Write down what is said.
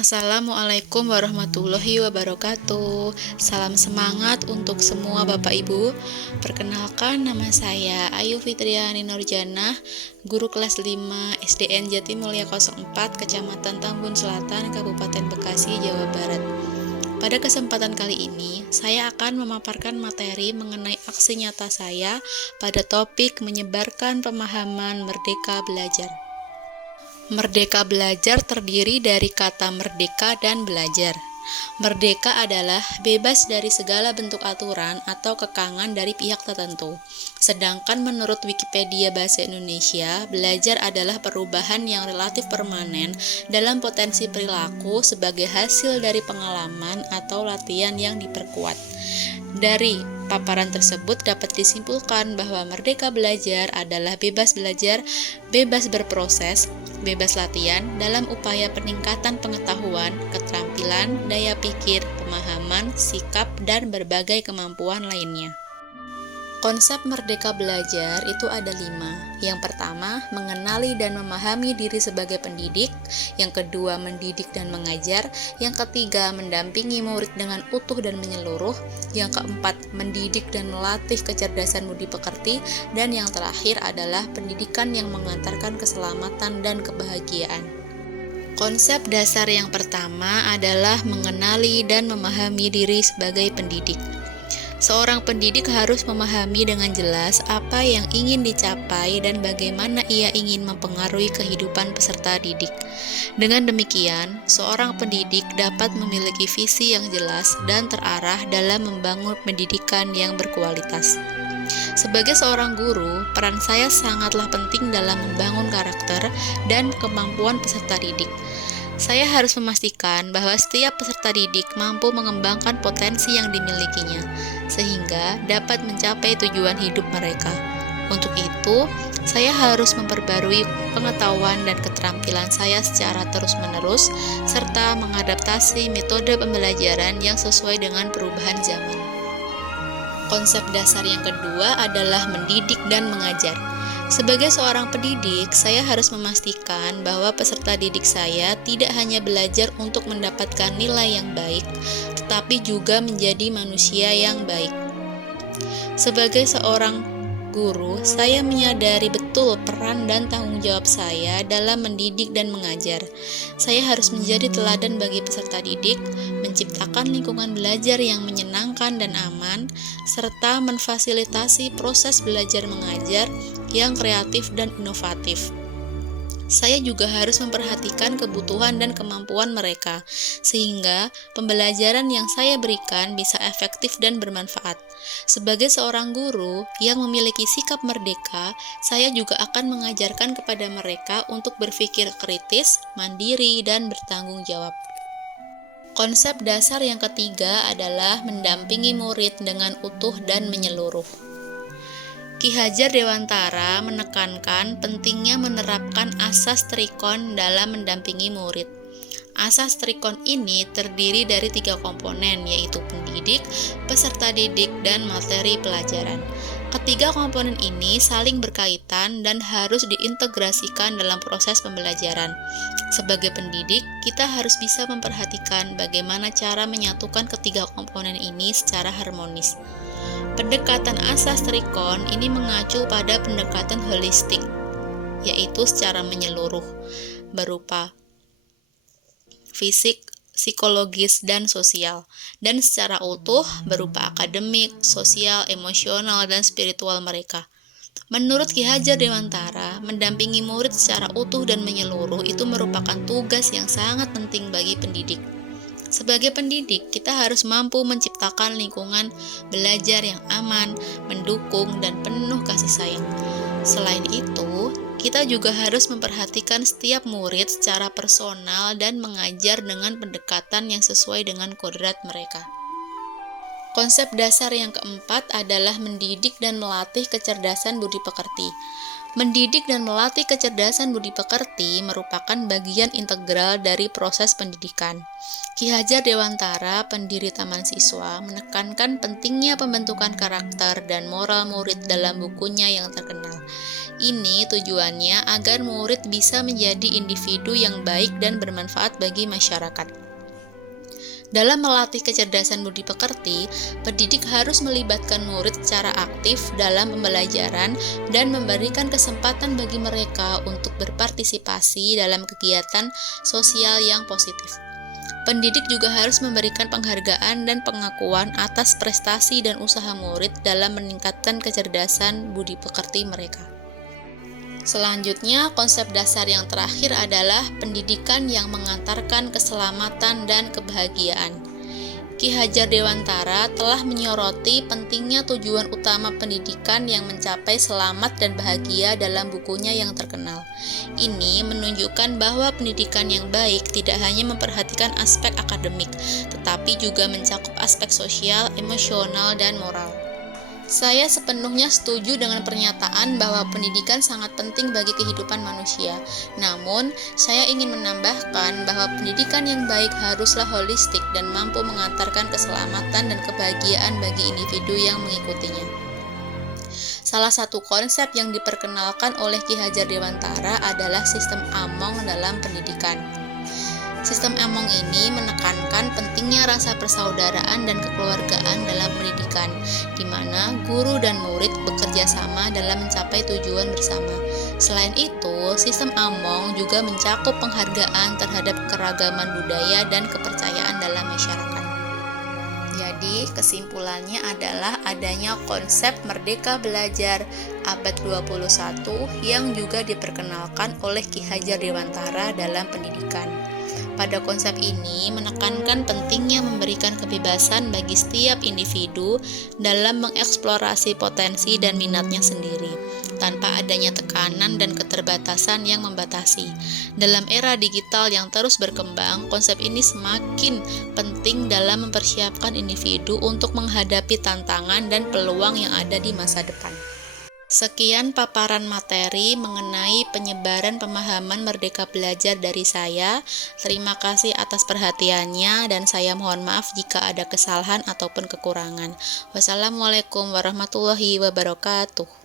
Assalamualaikum warahmatullahi wabarakatuh. Salam semangat untuk semua Bapak Ibu. Perkenalkan, nama saya Ayu Fitriani Nurjanah, guru kelas 5 SDN Jatimulya 04, Kecamatan Tambun Selatan, Kabupaten Bekasi, Jawa Barat. Pada kesempatan kali ini, saya akan memaparkan materi mengenai aksi nyata saya pada topik menyebarkan pemahaman merdeka belajar. Merdeka belajar terdiri dari kata merdeka dan belajar. Merdeka adalah bebas dari segala bentuk aturan atau kekangan dari pihak tertentu. Sedangkan menurut Wikipedia Bahasa Indonesia, belajar adalah perubahan yang relatif permanen dalam potensi perilaku sebagai hasil dari pengalaman atau latihan yang diperkuat. Dari paparan tersebut dapat disimpulkan bahwa merdeka belajar adalah bebas belajar, bebas berproses, bebas latihan dalam upaya peningkatan pengetahuan, keterampilan, daya pikir, pemahaman, sikap, dan berbagai kemampuan lainnya. Konsep merdeka belajar itu ada 5. Yang pertama, mengenali dan memahami diri sebagai pendidik. Yang kedua, mendidik dan mengajar. Yang ketiga, mendampingi murid dengan utuh dan menyeluruh. Yang keempat, mendidik dan melatih kecerdasan budi pekerti. Dan yang terakhir adalah pendidikan yang mengantarkan keselamatan dan kebahagiaan. Konsep dasar yang pertama adalah mengenali dan memahami diri sebagai pendidik. Seorang pendidik harus memahami dengan jelas apa yang ingin dicapai dan bagaimana ia ingin mempengaruhi kehidupan peserta didik. Dengan demikian, seorang pendidik dapat memiliki visi yang jelas dan terarah dalam membangun pendidikan yang berkualitas. Sebagai seorang guru, peran saya sangatlah penting dalam membangun karakter dan kemampuan peserta didik. Saya harus memastikan bahwa setiap peserta didik mampu mengembangkan potensi yang dimilikinya, sehingga dapat mencapai tujuan hidup mereka. Untuk itu, saya harus memperbarui pengetahuan dan keterampilan saya secara terus-menerus, serta mengadaptasi metode pembelajaran yang sesuai dengan perubahan zaman. Konsep dasar yang kedua adalah mendidik dan mengajar. Sebagai seorang pendidik, saya harus memastikan bahwa peserta didik saya tidak hanya belajar untuk mendapatkan nilai yang baik, tetapi juga menjadi manusia yang baik. Sebagai seorang guru, saya menyadari betul peran dan tanggung jawab saya dalam mendidik dan mengajar. Saya harus menjadi teladan bagi peserta didik, menciptakan lingkungan belajar yang menyenangkan dan aman, serta memfasilitasi proses belajar mengajar yang kreatif dan inovatif. Saya juga harus memperhatikan kebutuhan dan kemampuan mereka, sehingga pembelajaran yang saya berikan bisa efektif dan bermanfaat. Sebagai seorang guru yang memiliki sikap merdeka, saya juga akan mengajarkan kepada mereka untuk berpikir kritis, mandiri, dan bertanggung jawab. Konsep dasar yang ketiga adalah mendampingi murid dengan utuh dan menyeluruh. Ki Hajar Dewantara menekankan pentingnya menerapkan asas trikon dalam mendampingi murid. Asas trikon ini terdiri dari 3 komponen, yaitu pendidik, peserta didik, dan materi pelajaran. Ketiga komponen ini saling berkaitan dan harus diintegrasikan dalam proses pembelajaran. Sebagai pendidik, kita harus bisa memperhatikan bagaimana cara menyatukan ketiga komponen ini secara harmonis. Pendekatan asas trikon ini mengacu pada pendekatan holistik, yaitu secara menyeluruh, berupa fisik, psikologis, dan sosial, dan secara utuh berupa akademik, sosial, emosional, dan spiritual mereka. Menurut Ki Hajar Dewantara, mendampingi murid secara utuh dan menyeluruh itu merupakan tugas yang sangat penting bagi pendidik. Sebagai pendidik, kita harus mampu menciptakan lingkungan belajar yang aman, mendukung, dan penuh kasih sayang. Selain itu, kita juga harus memperhatikan setiap murid secara personal dan mengajar dengan pendekatan yang sesuai dengan kodrat mereka. Konsep dasar yang keempat adalah mendidik dan melatih kecerdasan budi pekerti. Mendidik dan melatih kecerdasan budi pekerti merupakan bagian integral dari proses pendidikan. Ki Hajar Dewantara, pendiri Taman Siswa, menekankan pentingnya pembentukan karakter dan moral murid dalam bukunya yang terkenal, Ini tujuannya agar murid bisa menjadi individu yang baik dan bermanfaat bagi masyarakat. Dalam melatih kecerdasan budi pekerti, pendidik harus melibatkan murid secara aktif dalam pembelajaran dan memberikan kesempatan bagi mereka untuk berpartisipasi dalam kegiatan sosial yang positif. Pendidik juga harus memberikan penghargaan dan pengakuan atas prestasi dan usaha murid dalam meningkatkan kecerdasan budi pekerti mereka. Selanjutnya, konsep dasar yang terakhir adalah pendidikan yang mengantarkan keselamatan dan kebahagiaan. Ki Hajar Dewantara telah menyoroti pentingnya tujuan utama pendidikan yang mencapai selamat dan bahagia dalam bukunya yang terkenal. Ini menunjukkan bahwa pendidikan yang baik tidak hanya memperhatikan aspek akademik, tetapi juga mencakup aspek sosial, emosional, dan moral. Saya sepenuhnya setuju dengan pernyataan bahwa pendidikan sangat penting bagi kehidupan manusia. Namun, saya ingin menambahkan bahwa pendidikan yang baik haruslah holistik dan mampu mengantarkan keselamatan dan kebahagiaan bagi individu yang mengikutinya. Salah satu konsep yang diperkenalkan oleh Ki Hajar Dewantara adalah sistem Among dalam pendidikan. Sistem Among ini menekankan pentingnya rasa persaudaraan dan kekeluargaan dalam pendidikan, di mana guru dan murid bekerja sama dalam mencapai tujuan bersama. Selain itu, sistem Among juga mencakup penghargaan terhadap keragaman budaya dan kepercayaan dalam masyarakat. Jadi, kesimpulannya adalah adanya konsep Merdeka Belajar abad 21 yang juga diperkenalkan oleh Ki Hajar Dewantara dalam pendidikan. Pada konsep ini menekankan pentingnya memberikan kebebasan bagi setiap individu dalam mengeksplorasi potensi dan minatnya sendiri, tanpa adanya tekanan dan keterbatasan yang membatasi. Dalam era digital yang terus berkembang, konsep ini semakin penting dalam mempersiapkan individu untuk menghadapi tantangan dan peluang yang ada di masa depan. Sekian paparan materi mengenai penyebaran pemahaman Merdeka Belajar dari saya. Terima kasih atas perhatiannya dan saya mohon maaf jika ada kesalahan ataupun kekurangan. Wassalamualaikum warahmatullahi wabarakatuh.